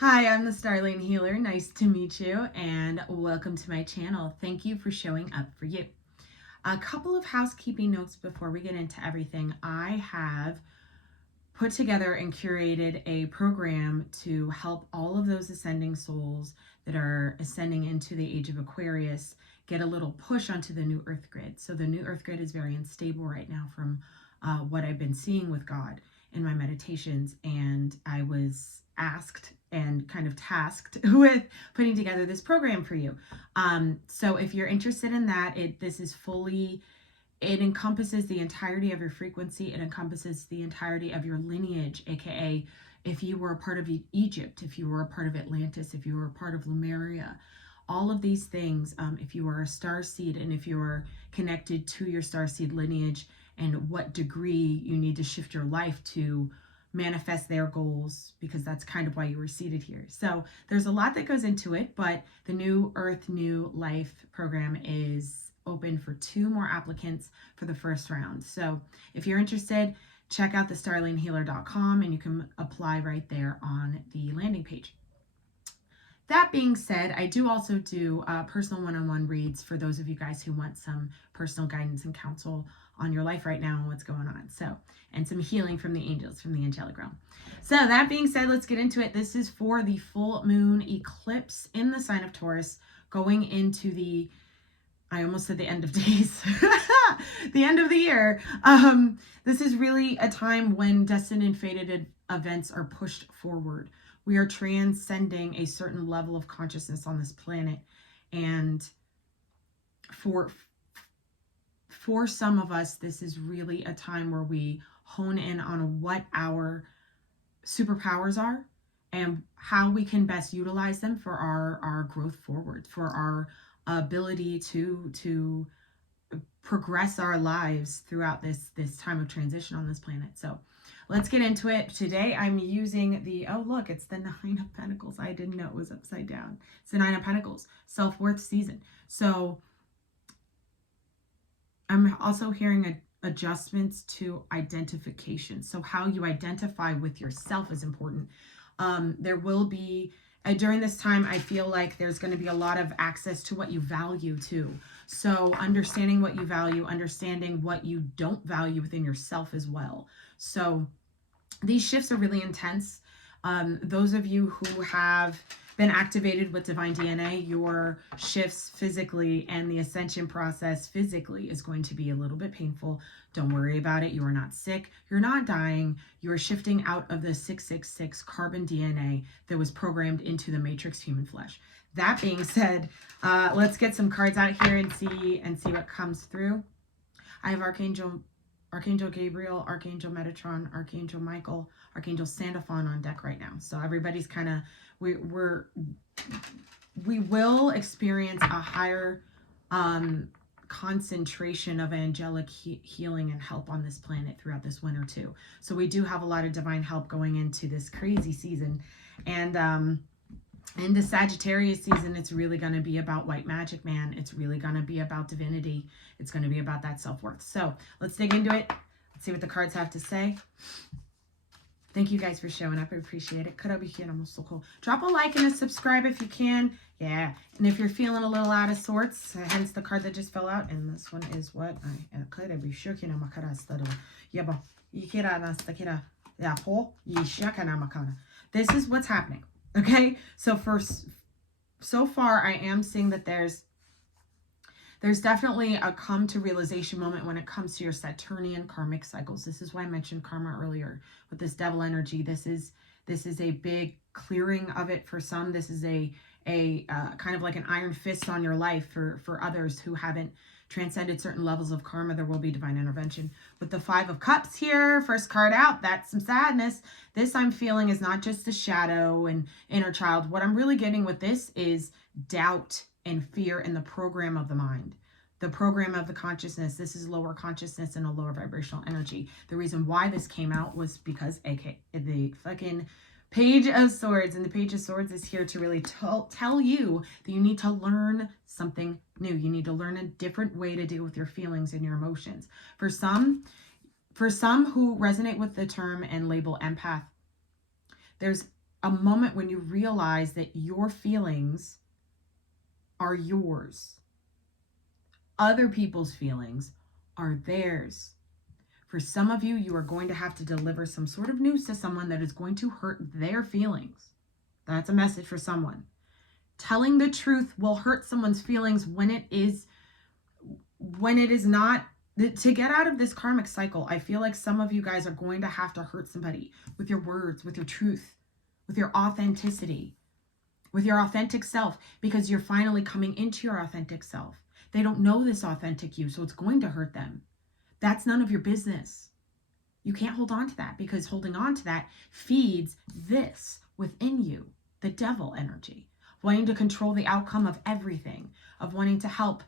Hi, I'm the Starlian Healer. Nice to meet you and welcome to my channel. Thank you for showing up for you. A couple of housekeeping notes before we get into everything. I have put together and curated a program to help all of those ascending souls that are ascending into the age of Aquarius get a little push onto the new Earth grid. So the new Earth grid is very unstable right now from what I've been seeing with God in my meditations, and I was asked and kind of tasked with putting together this program for you. So if you're interested in that, this is fully, it encompasses the entirety of your frequency. It encompasses the entirety of your lineage, aka if you were a part of Egypt, if you were a part of Atlantis, if you were a part of Lemuria, all of these things, if you are a star seed and if you are connected to your star seed lineage, and what degree you need to shift your life to manifest their goals, because that's kind of why you were seated here. So there's a lot that goes into it, but the New Earth, New Life program is open for 2 more applicants for the first round. So if you're interested, check out the starlianhealer.com and you can apply right there on the landing page. That being said, I do also do personal one-on-one reads for those of you guys who want some personal guidance and counsel on your life right now and what's going on. So, and some healing from the angels, from the angelic realm. So that being said, let's get into it. This is for the full moon eclipse in the sign of Taurus, going into the, I almost said the end of days, the end of the year. This is really a time when destined and fated events are pushed forward. We are transcending a certain level of consciousness on this planet. And for some of us, this is really a time where we hone in on what our superpowers are and how we can best utilize them for our growth forward, for our ability to progress our lives throughout this time of transition on this planet. So let's get into it. Today I'm using the, oh look, it's the 9 of Pentacles. I didn't know it was upside down. It's the 9 of Pentacles, self-worth season. So I'm also hearing adjustments to identification. So how you identify with yourself is important. There will be, during this time, I feel like there's going to be a lot of access to what you value too. So understanding what you value, understanding what you don't value within yourself as well. So these shifts are really intense. Those of you who have been activated with divine DNA, your shifts physically and the ascension process physically is going to be a little bit painful. Don't worry about it. You are not sick. You're not dying. You are shifting out of the 666 carbon DNA that was programmed into the matrix human flesh. That being said, let's get some cards out here and see what comes through. I have Archangel Gabriel, Archangel Metatron, Archangel Michael, Archangel Sandalphon on deck right now. So everybody's kind of, we will experience a higher concentration of angelic healing and help on this planet throughout this winter too. So we do have a lot of divine help going into this crazy season. And in the Sagittarius season, it's really going to be about white magic, man. It's really going to be about divinity. It's going to be about that self-worth. So let's dig into it. Let's see what the cards have to say. Thank you guys for showing up. I appreciate it. Drop a like and a subscribe if you can. Yeah. And if you're feeling a little out of sorts, hence the card that just fell out. And this one is what I could be sure. This is what's happening. Okay, so so far I am seeing that there's definitely a come to realization moment when it comes to your Saturnian karmic cycles. This is why I mentioned karma earlier with this devil energy. This is a big clearing of it for some. This is a kind of like an iron fist on your life for others who haven't transcended certain levels of karma. There will be divine intervention. With the 5 of Cups here, first card out, that's some sadness. This I'm feeling is not just the shadow and inner child. What I'm really getting with this is doubt and fear in the program of the mind, the program of the consciousness. This is lower consciousness and a lower vibrational energy. The reason why this came out was because the fucking Page of Swords, and the Page of Swords is here to really tell you that you need to learn something new. You need to learn a different way to deal with your feelings and your emotions. For some who resonate with the term and label empath, there's a moment when you realize that your feelings are yours. Other people's feelings are theirs. For some of you, you are going to have to deliver some sort of news to someone that is going to hurt their feelings. That's a message for someone. Telling the truth will hurt someone's feelings when it is not. To get out of this karmic cycle, I feel like some of you guys are going to have to hurt somebody with your words, with your truth, with your authenticity, with your authentic self, because you're finally coming into your authentic self. They don't know this authentic you, so it's going to hurt them. That's none of your business. You can't hold on to that, because holding on to that feeds this within you, the devil energy, wanting to control the outcome of everything, of wanting to help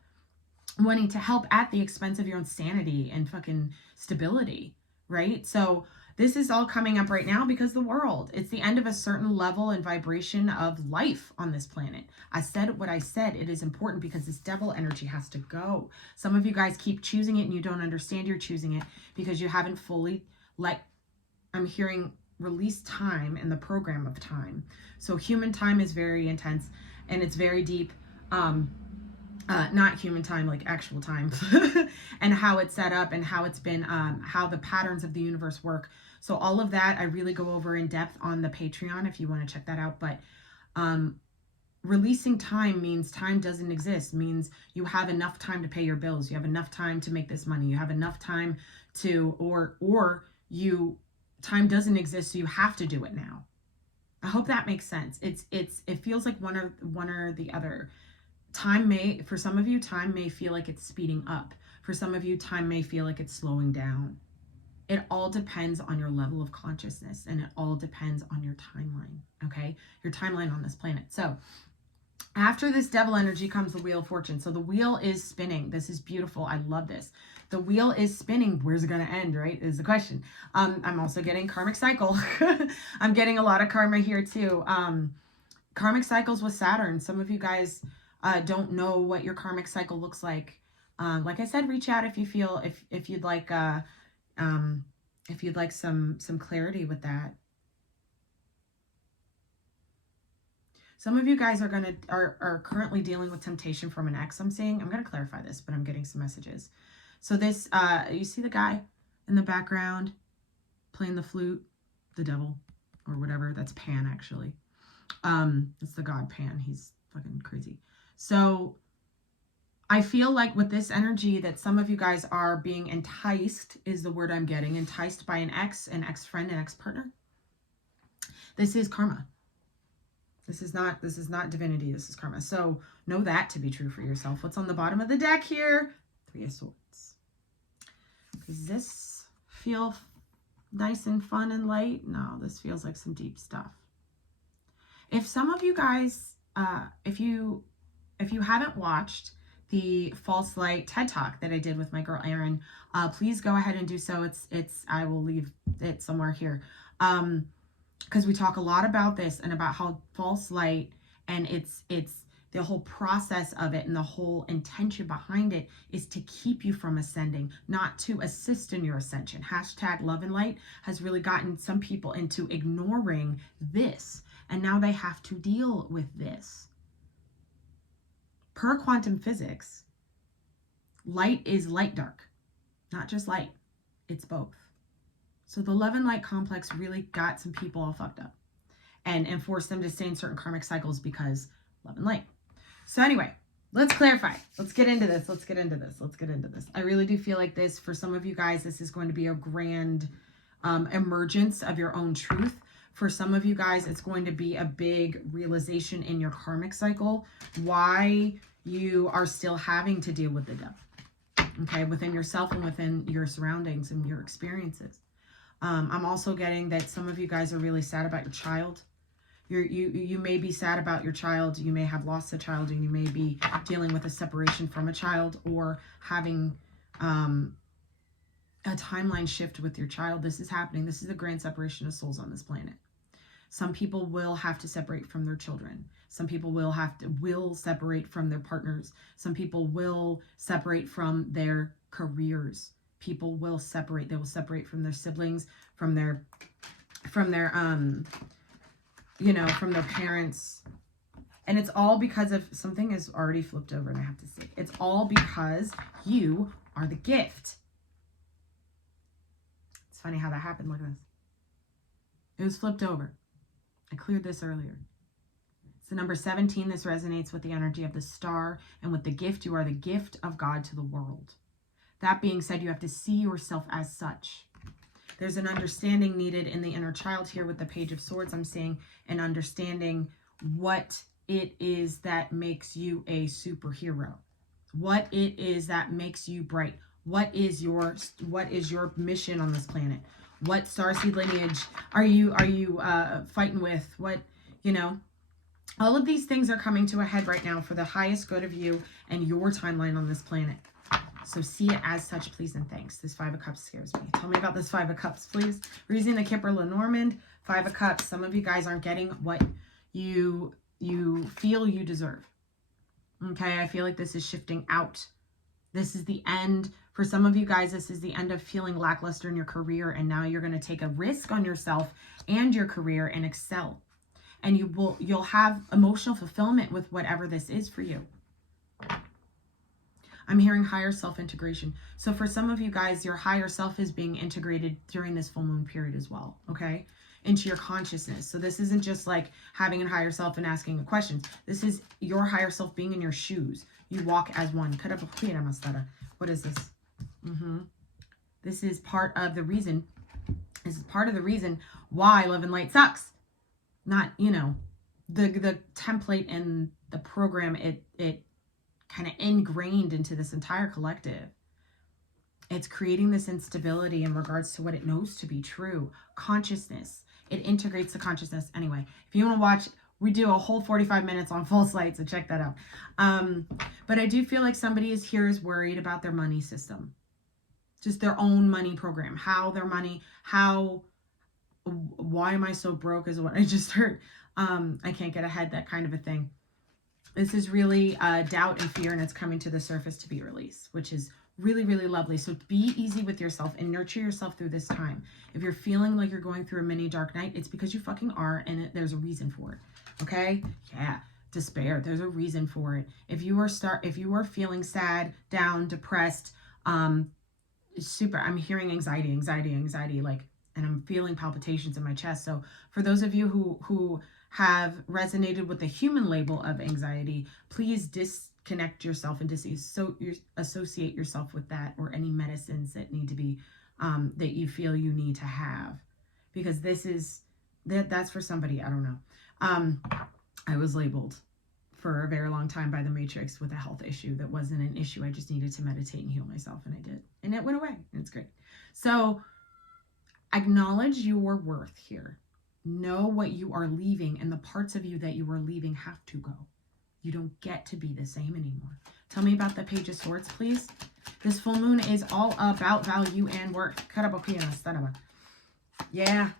at the expense of your own sanity and fucking stability, right? So this is all coming up right now because the world, it's the end of a certain level and vibration of life on this planet. I said what I said. It is important because this devil energy has to go. Some of you guys keep choosing it and you don't understand you're choosing it because you haven't fully, I'm hearing, release time in the program of time. So human time is very intense and it's very deep. Not human time, like actual time, and how it's set up and how it's been, how the patterns of the universe work. So all of that I really go over in depth on the Patreon if you want to check that out. But releasing time means time doesn't exist, means you have enough time to pay your bills, you have enough time to make this money, you have enough time to, time doesn't exist, so you have to do it now. I hope that makes sense. It feels like one or the other. Time may, for some of you, time may feel like it's speeding up. For some of you, time may feel like it's slowing down. It all depends on your level of consciousness, and it all depends on your timeline, okay? Your timeline on this planet. So after this devil energy comes the Wheel of Fortune. So the wheel is spinning. This is beautiful. I love this. The wheel is spinning. Where's it going to end, right? Is the question. I'm also getting karmic cycle. I'm getting a lot of karma here too. Karmic cycles with Saturn. Some of you guys don't know what your karmic cycle looks like. Like I said, reach out if you feel, if you'd like some clarity with that. Some of you guys are currently dealing with temptation from an ex. I'm going to clarify this, but I'm getting some messages. So this, you see the guy in the background playing the flute, the devil or whatever. That's Pan, actually. It's the god Pan. He's fucking crazy. So I feel like with this energy that some of you guys are being enticed, is the word I'm getting, enticed by an ex-friend, an ex-partner. This is karma. This is not divinity. This is karma. So know that to be true for yourself. What's on the bottom of the deck here? Three of Swords. Does this feel nice and fun and light? No, this feels like some deep stuff. If some of you guys, if you haven't watched the False Light TED Talk that I did with my girl Erin, please go ahead and do so. I will leave it somewhere here. Because we talk a lot about this and about how false light and it's the whole process of it and the whole intention behind it is to keep you from ascending, not to assist in your ascension. Hashtag love and light has really gotten some people into ignoring this, and now they have to deal with this. Per quantum physics, light is light dark, not just light, it's both. So the love and light complex really got some people all fucked up and forced them to stay in certain karmic cycles because love and light. So anyway, let's clarify. Let's get into this. I really do feel like this, for some of you guys, this is going to be a grand emergence of your own truth. For some of you guys, it's going to be a big realization in your karmic cycle why you are still having to deal with the devil, okay, within yourself and within your surroundings and your experiences. I'm also getting that some of you guys are really sad about your child. You may be sad about your child. You may have lost a child, and you may be dealing with a separation from a child or having a timeline shift with your child. This is happening. This is a grand separation of souls on this planet. Some people will have to separate from their children. Some people will separate from their partners. Some people will separate from their careers. People will separate. They will separate from their siblings, from their you know, from their parents. And it's all because of something is already flipped over and I have to see. It's all because you are the gift. It's funny how that happened. Look at this. It was flipped over. I cleared this earlier. It's the number 17. This resonates with the energy of the star and with the gift. You are the gift of God to the world. That being said, you have to see yourself as such. There's an understanding needed in the inner child here with the Page of Swords. I'm seeing an understanding what it is that makes you a superhero, what it is that makes you bright, what is your mission on this planet, what starseed lineage are you fighting with, what, you know, all of these things are coming to a head right now for the highest good of you and your timeline on this planet. So see it as such, please and thanks. This Five of Cups scares me. Tell me about this Five of Cups, please. We're using the Kipper Lenormand Five of Cups. Some of you guys aren't getting what you feel you deserve. Okay, I feel like this is shifting out. This is the end. For some of you guys, this is the end of feeling lackluster in your career, and now you're going to take a risk on yourself and your career and excel. And you'll have emotional fulfillment with whatever this is for you. I'm hearing higher self-integration. So for some of you guys, your higher self is being integrated during this full moon period as well, okay? Into your consciousness. So this isn't just like having a higher self and asking a question. This is your higher self being in your shoes. You walk as one. What is this? This is part of the reason. This is part of the reason why Love and Light sucks. Not, you know, the template and the program, it kind of ingrained into this entire collective. It's creating this instability in regards to what it knows to be true. Consciousness. It integrates the consciousness. Anyway, if you want to watch, we do a whole 45 minutes on false light, so check that out. But I do feel like somebody is worried about their money system. Just their own money program. How their money, why am I so broke is what I just heard. I can't get ahead, that kind of a thing. This is really doubt and fear, and it's coming to the surface to be released, which is really, really lovely. So be easy with yourself and nurture yourself through this time. If you're feeling like you're going through a mini dark night, it's because you fucking are, and there's a reason for it. Okay? Yeah. Despair. There's a reason for it. If you are feeling sad, down, depressed, I'm hearing anxiety, like, and I'm feeling palpitations in my chest. So for those of you who have resonated with the human label of anxiety, please disconnect yourself and associate yourself with that, or any medicines that need to be, that you feel you need to have, because that's for somebody. I don't know. I was labeled for a very long time by the Matrix with a health issue that wasn't an issue. I just needed to meditate and heal myself, and I did, and it went away, and it's great. So acknowledge your worth here. Know what you are leaving, and the parts of you that you are leaving have to go. You don't get to be the same anymore. Tell me about the Page of Swords, please. This full moon is all about value and worth. Yeah,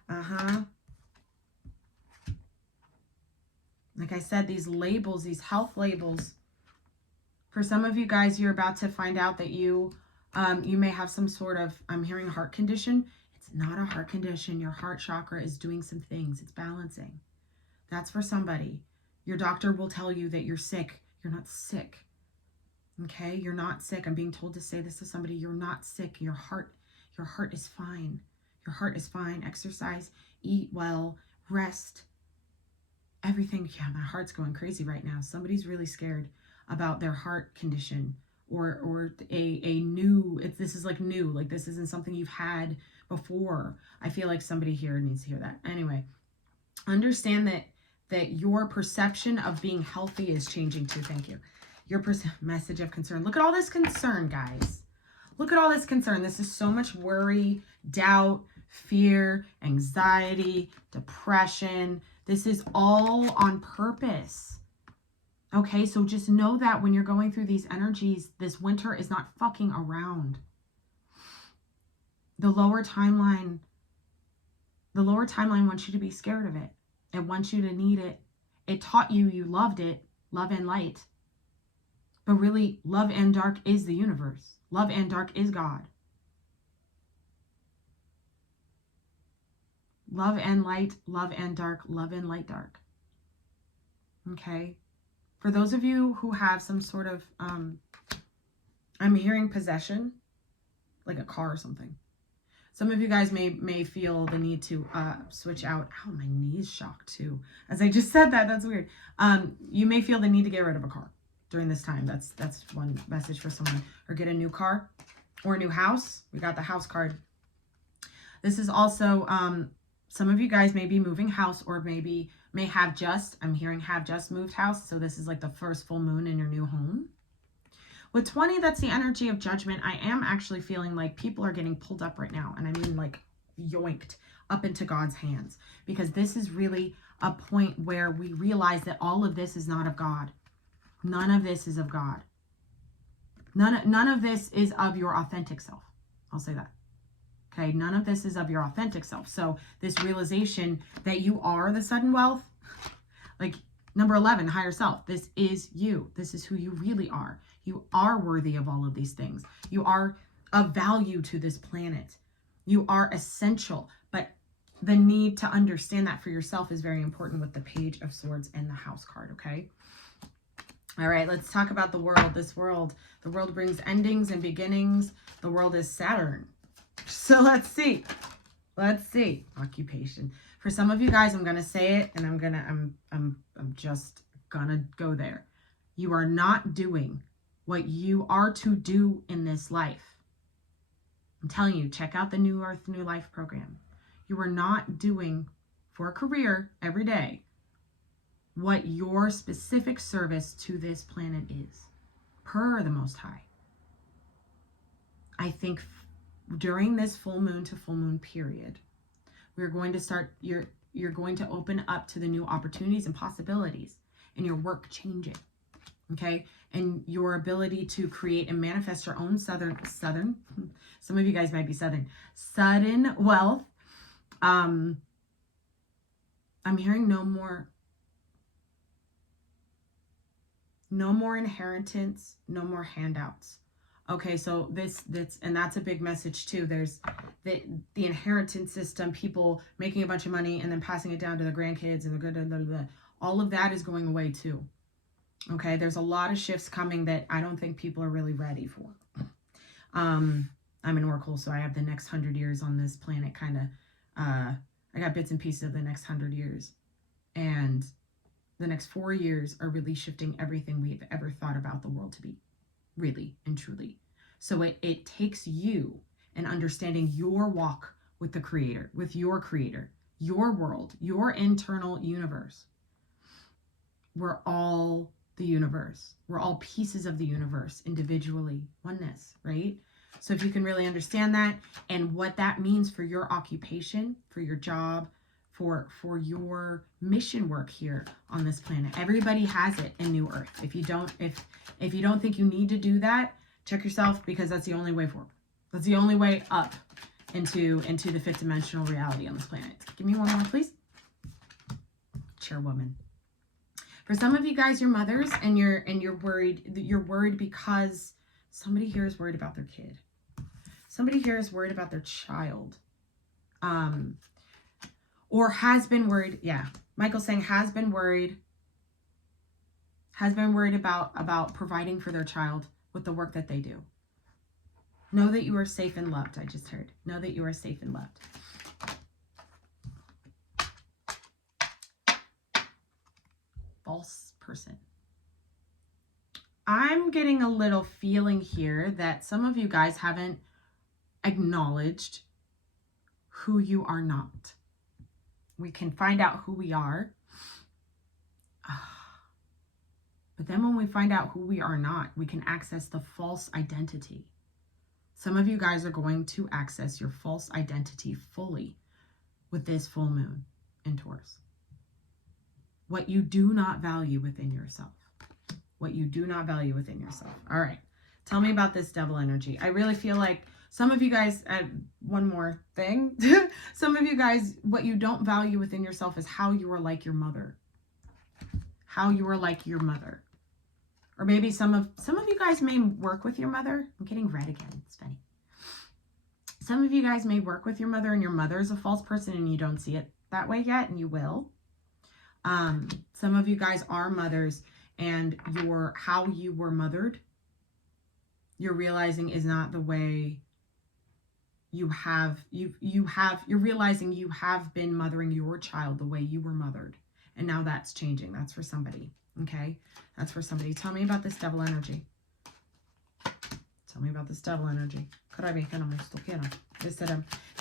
Like I said, these labels, these health labels. For some of you guys, you're about to find out that you may have some sort of, I'm hearing, heart condition. It's not a heart condition. Your heart chakra is doing some things. It's balancing. That's for somebody. Your doctor will tell you that you're sick. You're not sick. Okay? You're not sick. I'm being told to say this to somebody. You're not sick. Your heart is fine. Your heart is fine. Exercise, eat well, rest. Everything. Yeah, my heart's going crazy right now. Somebody's really scared about their heart condition, or a new, this is like new, like this isn't something you've had before. I feel like somebody here needs to hear that. Anyway, understand that your perception of being healthy is changing too. Thank you. Your message of concern. Look at all this concern, guys. Look at all this concern. This is so much worry, doubt, fear, anxiety, depression. This is all on purpose. Okay, so just know that when you're going through these energies, this winter is not fucking around. The lower timeline wants you to be scared of it. It wants you to need it. It taught you loved it, love and light. But really, love and dark is the universe. Love and dark is God. Love and light, love and dark, love and light, dark. Okay. For those of you who have some sort of, I'm hearing possession, like a car or something. Some of you guys may feel the need to switch out. Ow, my knee's shocked too. As I just said that, that's weird. You may feel the need to get rid of a car during this time. That's one message for someone. Or get a new car or a new house. We got the house card. This is also, some of you guys may be moving house, or maybe may have just, I'm hearing have just moved house. So this is like the first full moon in your new home. With 20, that's the energy of judgment. I am actually feeling like people are getting pulled up right now. And I mean like yoinked up into God's hands. Because this is really a point where we realize that all of this is not of God. None of this is of God. None of this is of your authentic self. I'll say that. Okay, none of this is of your authentic self. So this realization that you are the sudden wealth, like number 11, higher self. This is you. This is who you really are. You are worthy of all of these things. You are of value to this planet. You are essential. But the need to understand that for yourself is very important with the Page of Swords and the House card, okay? All right, let's talk about the world. This world, the world brings endings and beginnings. The world is Saturn. So let's see. Let's see. Occupation. For some of you guys, I'm going to say it, and I'm just going to go there. You are not doing what you are to do in this life. I'm telling you, check out the New Earth, New Life program. You are not doing for a career every day what your specific service to this planet is, per the Most High. I think during this full moon to full moon period, we're going to start, you're going to open up to the new opportunities and possibilities, and your work changing, okay? And your ability to create and manifest your own southern, some of you guys might be sudden wealth. I'm hearing no more inheritance, no more handouts. Okay, so this and that's a big message too. There's the inheritance system, people making a bunch of money and then passing it down to their grandkids, and all of that is going away too. Okay, there's a lot of shifts coming that I don't think people are really ready for. I'm an oracle, so I have the next 100 years on this planet kind of, I got bits and pieces of the next 100 years. And the next 4 years are really shifting everything we've ever thought about the world to be. Really and truly. So it takes you and understanding your walk with the creator, your world, your internal universe. We're all the universe. We're all pieces of the universe individually, oneness, right? So if you can really understand that and what that means for your occupation, for your job, for your mission work here on this planet. Everybody has it in New Earth. If you don't think you need to do that, check yourself, because that's the only way forward. That's the only way up into the fifth dimensional reality on this planet. Give me one more, please. Chairwoman. For some of you guys, your mothers, and you're worried. You're worried because somebody here is worried about their kid. Somebody here is worried about their child. Or has been worried. Yeah. Michael's saying has been worried about providing for their child with the work that they do. Know that you are safe and loved. I just heard. Know that you are safe and loved. False person. I'm getting a little feeling here that some of you guys haven't acknowledged who you are not. We can find out who we are. But then when we find out who we are not, we can access the false identity. Some of you guys are going to access your false identity fully with this full moon in Taurus. What you do not value within yourself. What you do not value within yourself. All right. Tell me about this devil energy. I really feel like some of you guys, one more thing. Some of you guys, what you don't value within yourself is how you are like your mother. How you are like your mother. Or maybe some of you guys may work with your mother. I'm getting red again. It's funny. Some of you guys may work with your mother and your mother is a false person and you don't see it that way yet, and you will. Some of you guys are mothers, and how you were mothered, you're realizing is not the way you're realizing you have been mothering your child the way you were mothered. And now that's changing. That's for somebody. Okay? That's for somebody. Tell me about this devil energy. Tell me about this devil energy. The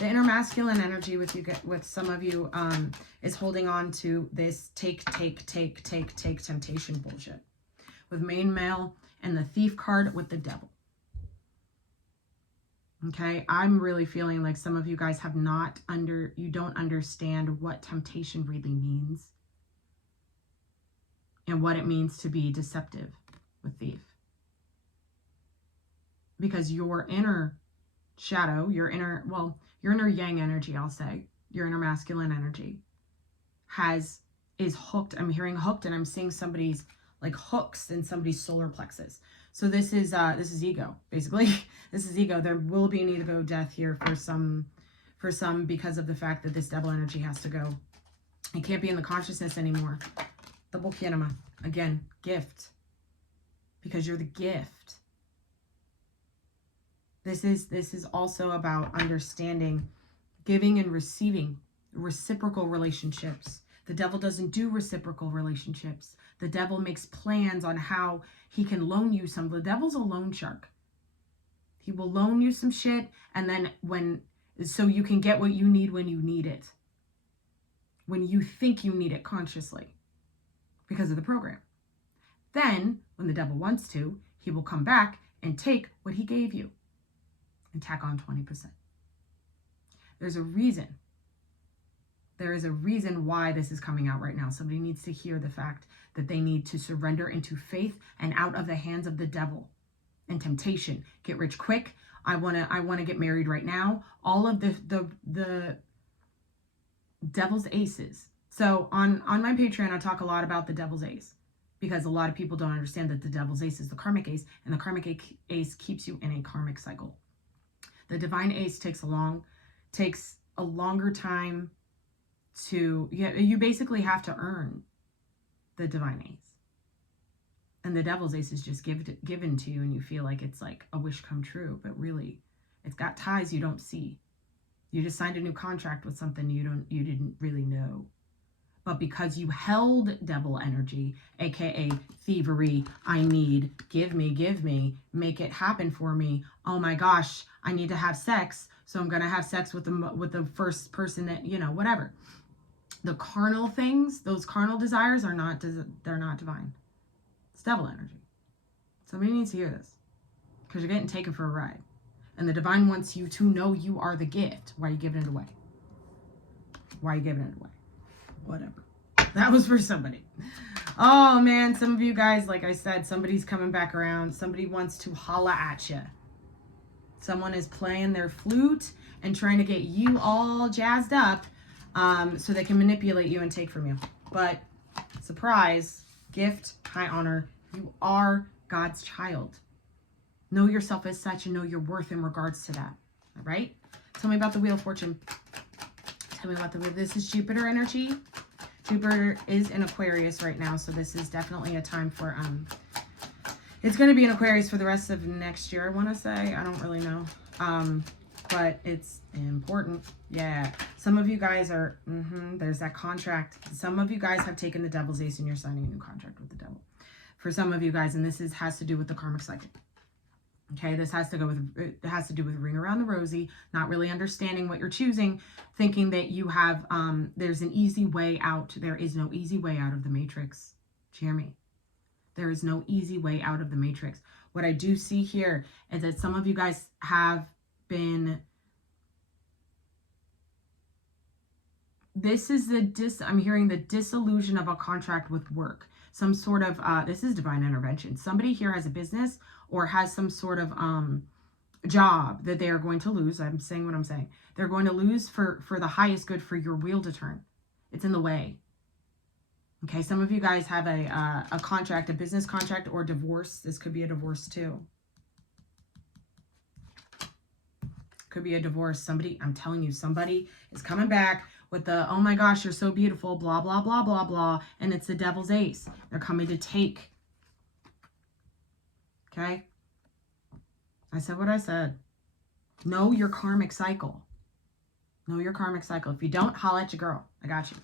inner masculine energy with some of you is holding on to this take temptation bullshit. With main male and the thief card with the devil. Okay, I'm really feeling like some of you guys you don't understand what temptation really means. And what it means to be deceptive with thief. Because your inner shadow, your inner yang energy, I'll say, your inner masculine energy is hooked. I'm hearing hooked, and I'm seeing somebody's like hooks in somebody's solar plexus. So this is ego, basically. This is ego. There will be an ego death here for some because of the fact that this devil energy has to go. It can't be in the consciousness anymore. Double kinema. Again, gift. Because you're the gift. This is also about understanding giving and receiving reciprocal relationships. The devil doesn't do reciprocal relationships. The devil makes plans on how he can loan you some. The devil's a loan shark. He will loan you some shit, and then so you can get what you need when you need it. When you think you need it consciously. Because of the program. Then, when the devil wants to, he will come back and take what he gave you. And tack on 20%. There's a reason. There is a reason why this is coming out right now. Somebody needs to hear the fact that they need to surrender into faith and out of the hands of the devil and temptation. Get rich quick. I want to get married right now. All of the devil's aces. So on my Patreon, I talk a lot about the devil's ace, because a lot of people don't understand that the devil's ace is the karmic ace, and the karmic ace keeps you in a karmic cycle. The divine ace takes a longer time to, you basically have to earn the divine ace. And the devil's ace is just given to you, and you feel like it's like a wish come true, but really it's got ties you don't see. You just signed a new contract with something you didn't really know. But because you held devil energy, aka thievery, I need, give me, make it happen for me. Oh my gosh, I need to have sex, so I'm gonna have sex with the first person that, whatever. The carnal things, those carnal desires they're not divine. It's devil energy. Somebody needs to hear this, because you're getting taken for a ride. And the divine wants you to know you are the gift. Why are you giving it away? Why are you giving it away? Whatever. That was for somebody. Oh man, some of you guys, like I said, somebody's coming back around. Somebody wants to holla at you. Someone is playing their flute and trying to get you all jazzed up so they can manipulate you and take from you. But surprise, gift, high honor, you are God's child. Know yourself as such and know your worth in regards to that. All right? Tell me about the Wheel of Fortune. Tell me about the Wheel. This is Jupiter energy. Jupiter is in Aquarius right now, so this is definitely a time for, it's going to be in Aquarius for the rest of next year, I want to say. I don't really know. But it's important. Yeah. Some of you guys are, there's that contract. Some of you guys have taken the devil's ace and you're signing a new contract with the devil. For some of you guys, and this has to do with the karmic cycle. Okay, this has to do with ring around the rosy, not really understanding what you're choosing, thinking that you have, there's an easy way out. There is no easy way out of the matrix. Hear me. There is no easy way out of the matrix. What I do see here is that some of you guys have been, I'm hearing the disillusion of a contract with work. Some sort of, this is divine intervention. Somebody here has a business or has some sort of job that they are going to lose. I'm saying what I'm saying. They're going to lose for the highest good for your wheel to turn. It's in the way. Okay, some of you guys have a contract, a business contract or divorce. This could be a divorce too. Could be a divorce. Somebody, I'm telling you, somebody is coming back with the, oh my gosh, you're so beautiful, blah, blah, blah, blah, blah. And it's the devil's ace. They're coming to take. Okay? I said what I said. Know your karmic cycle. Know your karmic cycle. If you don't, holla at your girl. I got you.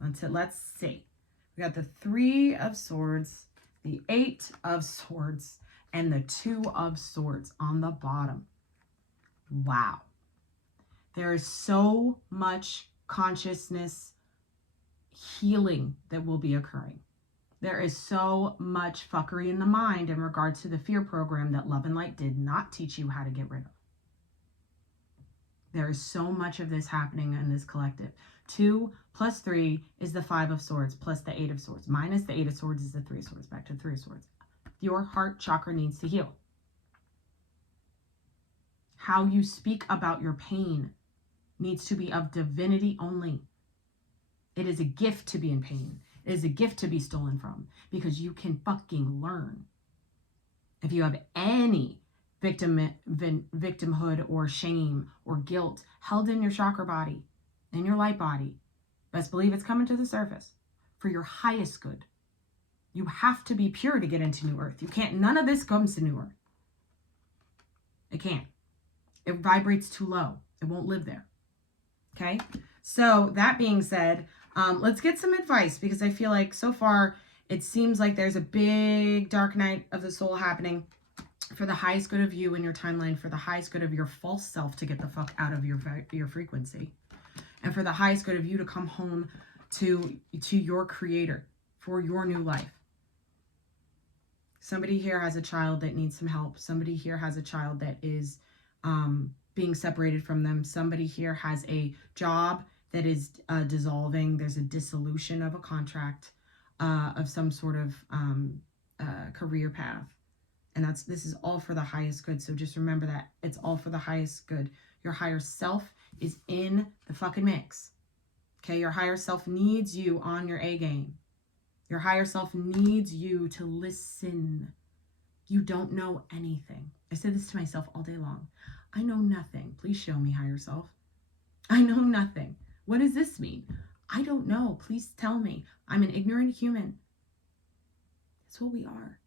That's it. Let's see. We got the 3 of Swords, the 8 of Swords, and the 2 of Swords on the bottom. Wow. There is so much consciousness healing that will be occurring. There is so much fuckery in the mind in regards to the fear program that Love and Light did not teach you how to get rid of. There is so much of this happening in this collective. 2 plus 3 is the 5 of Swords plus the 8 of Swords. Minus the 8 of Swords is the 3 of Swords. Back to the 3 of Swords. Your heart chakra needs to heal. How you speak about your pain needs to be of divinity only. It is a gift to be in pain. It is a gift to be stolen from, because you can fucking learn. If you have any victimhood or shame or guilt held in your chakra body, in your light body, best believe it's coming to the surface for your highest good. You have to be pure to get into New Earth. You can't, none of this comes to New Earth. It can't. It vibrates too low. It won't live there. Okay? So that being said, let's get some advice, because I feel like so far it seems like there's a big dark night of the soul happening for the highest good of you and your timeline, for the highest good of your false self to get the fuck out of your frequency, and for the highest good of you to come home to your creator for your new life. Somebody here has a child that needs some help. Somebody here has a child that is being separated from them. Somebody here has a job that is dissolving. There's a dissolution of a contract of some sort of career path. And this is all for the highest good. So just remember that it's all for the highest good. Your higher self is in the fucking mix. Okay, your higher self needs you on your A game. Your higher self needs you to listen. You don't know anything. I say this to myself all day long. I know nothing. Please show me, higher self. I know nothing. What does this mean? I don't know. Please tell me. I'm an ignorant human. That's what we are.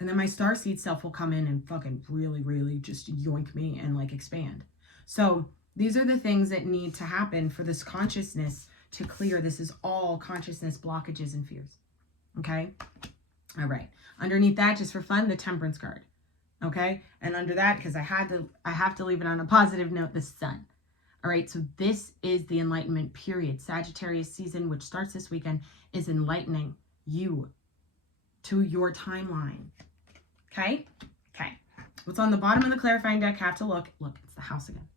And then my starseed self will come in and fucking really, really just yoink me and like expand. So these are the things that need to happen for this consciousness to clear. This is all consciousness blockages and fears. Okay? All right. Underneath that, just for fun, the Temperance card. Okay? And under that, because I have to leave it on a positive note, the Sun. All right, so this is the enlightenment period. Sagittarius season, which starts this weekend, is enlightening you to your timeline. Okay? Okay. What's on the bottom of the clarifying deck, have to look. Look, it's the House again.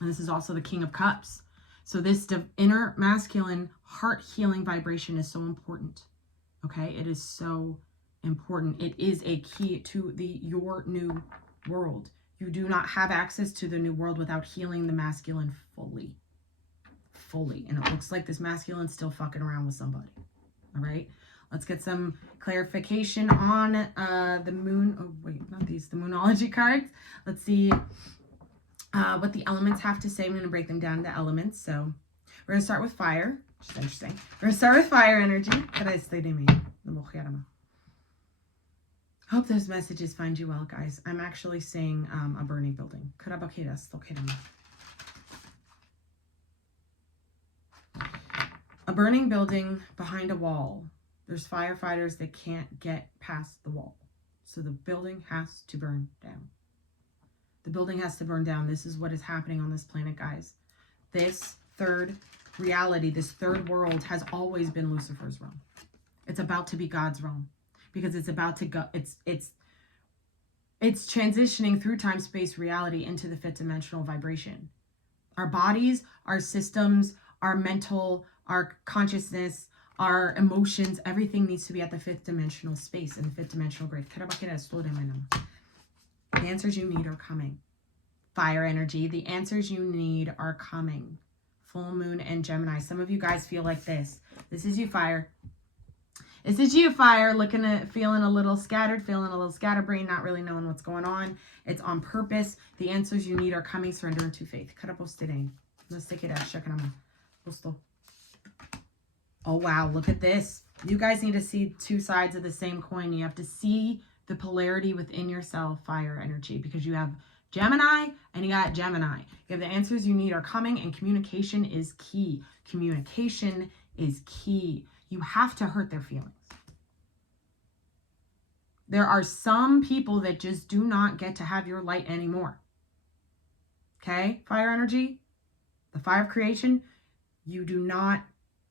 And this is also the King of Cups. So this inner masculine heart healing vibration is so important. Okay? It is so important. It is a key to your new world. You do not have access to the new world without healing the masculine fully. Fully. And it looks like this masculine's still fucking around with somebody. All right? Let's get some clarification on the moon. Oh, wait, not these. The Moonology cards. Let's see what the elements have to say. I'm going to break them down into elements. So we're going to start with fire, which is interesting. We're going to start with fire energy. Hope those messages find you well, guys. I'm actually seeing a burning building. A burning building behind a wall. There's firefighters that can't get past the wall. So the building has to burn down. The building has to burn down. This is what is happening on this planet, guys. This third reality, this third world has always been Lucifer's realm. It's about to be God's realm. Because it's about to go, it's transitioning through time, space, reality into the fifth dimensional vibration. Our bodies, our systems, our mental, our consciousness, our emotions, everything needs to be at the fifth dimensional space, in the fifth dimensional grid. The answers you need are coming. Fire energy, the answers you need are coming. Full moon and Gemini. Some of you guys feel like this. This is you, fire. This is you, fire, feeling a little scatterbrained, not really knowing what's going on. It's on purpose. The answers you need are coming. Surrender into faith. Oh, wow. Look at this. You guys need to see two sides of the same coin. You have to see the polarity within yourself, fire energy, because you have Gemini and you got Gemini. You have the answers you need are coming, and communication is key. Communication is key. You have to hurt their feelings. There are some people that just do not get to have your light anymore. Okay, fire energy, the fire of creation, you do not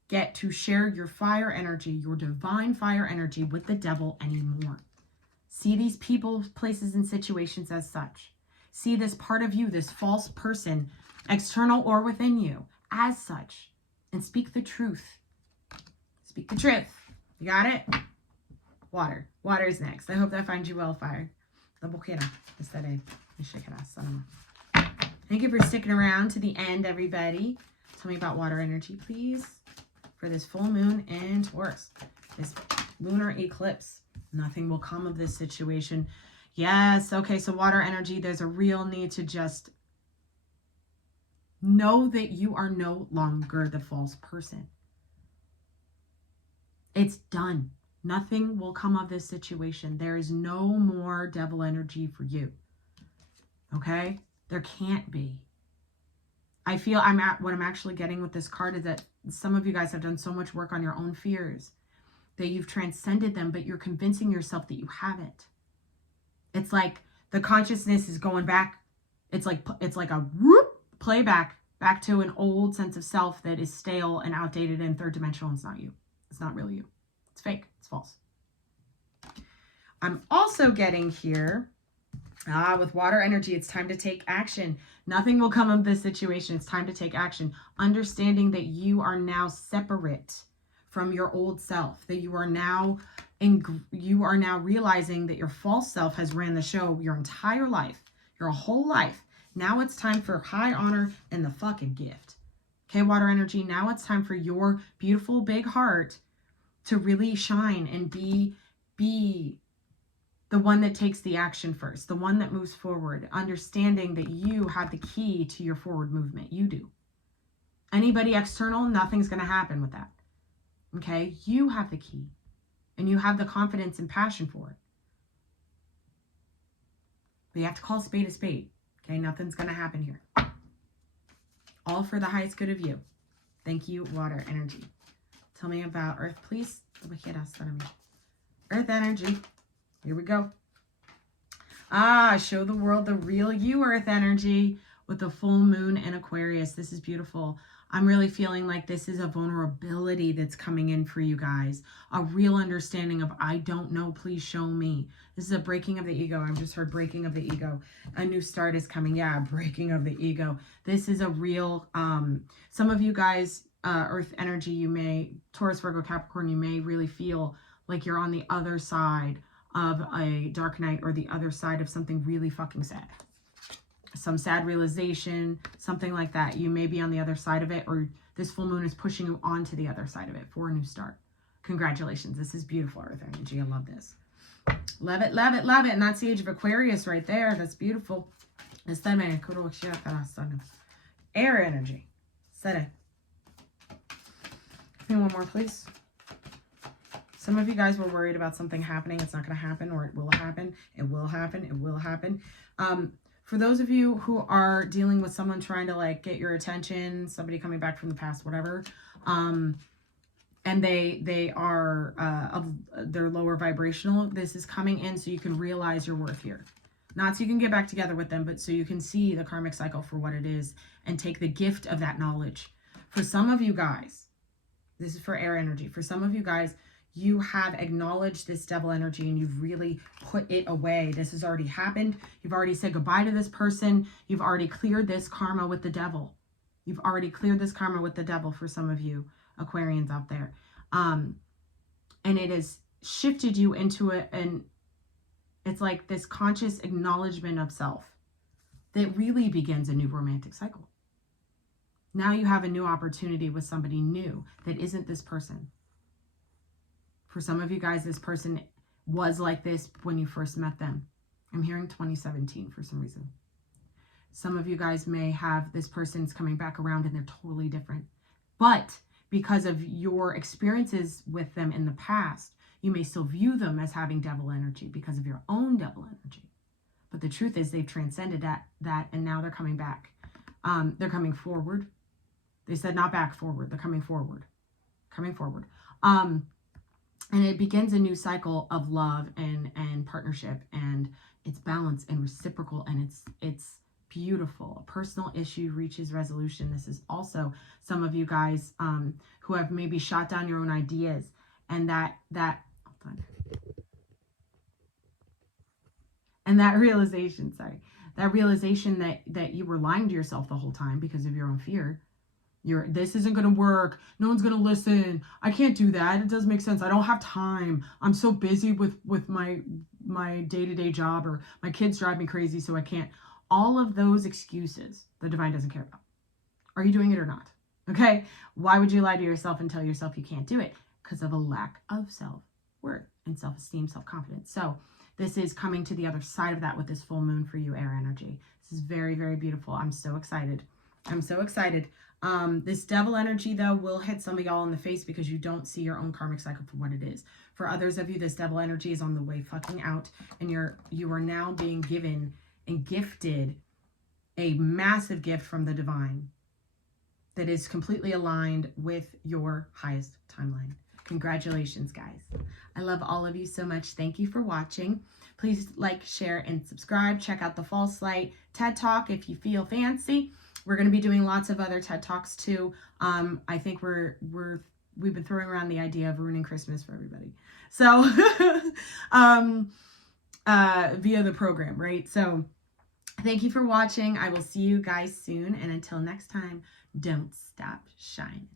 get to share your fire energy, your divine fire energy with the devil anymore. See these people, places, and situations as such. See this part of you, this false person, external or within you, as such. And speak the truth. Speak the truth. You got it? Water. Water is next. I hope that finds you well, fire. Thank you for sticking around to the end, everybody. Tell me about water energy, please. For this full moon in Taurus. This lunar eclipse. Nothing will come of this situation. Yes. Okay. So water energy, there's a real need to just know that you are no longer the false person. It's done. Nothing will come of this situation. There is no more devil energy for you. Okay? There can't be. I feel what I'm actually getting with this card is that some of you guys have done so much work on your own fears that you've transcended them, but you're convincing yourself that you haven't. It's like the consciousness is going back. It's like a whoop playback back to an old sense of self that is stale and outdated and third dimensional. And it's not you. It's not really you. It's fake. It's false. I'm also getting here, with water energy, it's time to take action. Nothing will come of this situation. It's time to take action. Understanding that you are now separate from your old self, that you are now realizing that your false self has ran the show your entire life, your whole life. Now it's time for high honor and the fucking gift. Okay, water energy. Now it's time for your beautiful big heart to really shine and be the one that takes the action first, the one that moves forward, understanding that you have the key to your forward movement. You do. Anybody external, nothing's going to happen with that. Okay? You have the key, and you have the confidence and passion for it. But you have to call a spade a spade. Okay? Nothing's going to happen here. All for the highest good of you. Thank you, water energy. Tell me about earth, please. Earth energy. Here we go. Show the world the real you, earth energy, with the full moon in Aquarius. This is beautiful. I'm really feeling like this is a vulnerability that's coming in for you guys. A real understanding of, I don't know, please show me. This is a breaking of the ego. I've just heard breaking of the ego. A new start is coming. Yeah, breaking of the ego. This is a real, some of you guys, earth energy, you may, Taurus, Virgo, Capricorn, you may really feel like you're on the other side of a dark night, or the other side of something really fucking sad. Some sad realization, something like that. You may be on the other side of it, or this full moon is pushing you onto the other side of it for a new start. Congratulations. This is beautiful, earth energy. I love this. Love it, love it, love it. And that's the age of Aquarius right there. That's beautiful. Air energy. Set it. Give me one more, please. Some of you guys were worried about something happening. It's not going to happen, or it will happen. It will happen. It will happen. For those of you who are dealing with someone trying to like get your attention, somebody coming back from the past, whatever, and they are they're lower vibrational, this is coming in so you can realize your worth here. Not so you can get back together with them, but so you can see the karmic cycle for what it is and take the gift of that knowledge. For some of you guys, this is for air energy. For some of you guys, you have acknowledged this devil energy and you've really put it away. This has already happened. You've already said goodbye to this person. You've already cleared this karma with the devil. You've already cleared this karma with the devil for some of you Aquarians out there. And it has shifted you into it's like this conscious acknowledgement of self that really begins a new romantic cycle. Now you have a new opportunity with somebody new that isn't this person. For some of you guys, this person was like this when you first met them. I'm hearing 2017 for some reason. Some of you guys may have this person's coming back around and they're totally different. But because of your experiences with them in the past, you may still view them as having devil energy because of your own devil energy. But the truth is they've transcended that and now they're coming back. They're coming forward. They said not back, forward. They're coming forward. Coming forward. And it begins a new cycle of love and partnership, and it's balanced and reciprocal, and it's beautiful. A personal issue reaches resolution. This is also some of you guys who have maybe shot down your own ideas, and that realization, that realization that you were lying to yourself the whole time because of your own fear. This isn't going to work. No one's going to listen. I can't do that. It doesn't make sense. I don't have time. I'm so busy with my day-to-day job, or my kids drive me crazy, so I can't. All of those excuses, the divine doesn't care about. Are you doing it or not? Okay? Why would you lie to yourself and tell yourself you can't do it? Because of a lack of self-worth and self-esteem, self-confidence. So this is coming to the other side of that with this full moon for you, air energy. This is very, very beautiful. I'm so excited. I'm so excited. This devil energy, though, will hit some of y'all in the face because you don't see your own karmic cycle for what it is. For others of you, this devil energy is on the way fucking out, and you are now being given and gifted a massive gift from the divine that is completely aligned with your highest timeline. Congratulations, guys. I love all of you so much. Thank you for watching. Please like, share, and subscribe. Check out the False Light TED Talk if you feel fancy. We're going to be doing lots of other TED Talks too. I think we've been throwing around the idea of ruining Christmas for everybody. So via the program, right? So thank you for watching. I will see you guys soon. And until next time, don't stop shining.